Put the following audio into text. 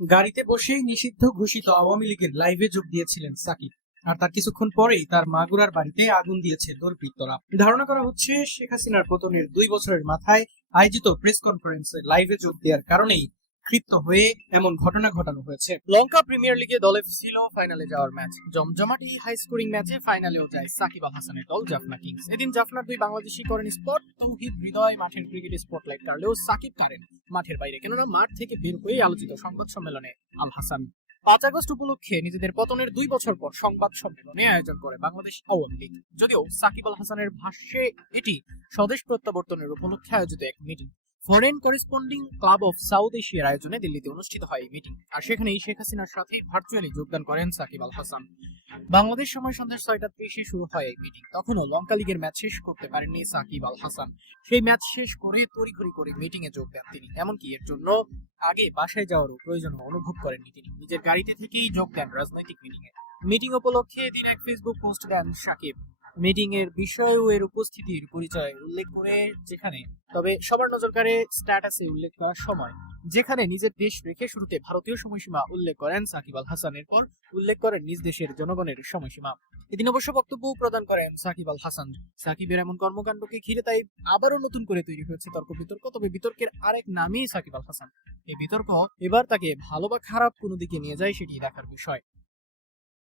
গাড়িতে বসেই নিষিদ্ধ ঘোষিত আওয়ামী লীগের লাইভে যোগ দিয়েছিলেন সাকিব। আর তার কিছুক্ষণ পরেই তার মাগুরার বাড়িতে আগুন দিয়েছে দুর্বৃত্তরা। ধারণা করা হচ্ছে শেখ হাসিনার পতনের 2 বছরের মাথায় আয়োজিত প্রেস কনফারেন্সে লাইভে যোগ দেওয়ার কারণেই ক্ষিপ্ত হয়ে এমন ঘটনা ঘটানো হয়েছে। লঙ্কা প্রিমিয়ার লিগে দলে ছিল ফাইনালে যাওয়ার ম্যাচ। জমজমাট এই হাই স্কোরিং ম্যাচে ফাইনালেও যায় সাকিব আল হাসানের দল জাফনা কিংস। এদিন জাফনার 2 বাংলাদেশি করেন স্পট। তৌহিদ হৃদয় মাঠের ক্রিকেট স্পটলাইট কাটলেও সাকিব কারেন মাঠের বাইরে, কেননা মাঠ থেকে বের হয়ে আলোচিত সংবাদ সম্মেলনে আল হাসান 5 আগস্ট উপলক্ষে নিজেদের পতনের 2 বছর পর সংবাদ সম্মেলনে আয়োজন করে বাংলাদেশ আওয়ামী লীগ। যদিও সাকিব আল হাসানের ভাষ্যে এটি স্বদেশ প্রত্যাবর্তনের উপলক্ষে আয়োজিত এক meeting. Foreign corresponding club of south এশিয়ার আয়োজনে দিল্লিতে অনুষ্ঠিত হয় এই মিটিং। আর সেখানেই শেখ হাসিনার সাথে ভার্চুয়ালি যোগদান করেন সাকিব আল হাসান। বাংলাদেশ সময় সন্ধ্যা 6টা 30-এ শুরু হয় এই মিটিং। তখনও লঙ্কা লিগের ম্যাচ শেষ করতে পারেননি সাকিব আল হাসান। সেই ম্যাচ শেষ করে তড়িঘড়ি করে মিটিং এ যোগ দেন তিনি। এমনকি এর জন্য আগে বাসায় যাওয়ারও প্রয়োজন অনুভব করেননি তিনি। নিজের গাড়িতে থেকেই যোগ দেন রাজনৈতিক মিটিং এ। মিটিং উপলক্ষে এদিন এক ফেসবুক পোস্ট দেন সাকিব। মিটিং এর বিষয় ও এর উপস্থিতির পরিচয় উল্লেখ করে তবে সবার নজর কাড়ে স্ট্যাটাসে উল্লেখ করার সময়, যেখানে নিজের দেশ রেখে শুরুতে ভারতীয় সময়সীমা উল্লেখ করেন সাকিব আল হাসান। এরপর উল্লেখ করেন নিজ দেশের জনগণের সময়সীমা। এদিন অবশ্য বক্তব্য প্রদান করেন সাকিব আল হাসান। সাকিবের এমন কর্মকাণ্ডকে ঘিরে তাই আবারও নতুন করে তৈরি হয়েছে তর্ক বিতর্ক। তবে বিতর্কের আরেক নামই সাকিব আল হাসান। এই বিতর্ক এবার তাকে ভালো বা খারাপ কোনো দিকে নিয়ে যায় সেটি দেখার বিষয়।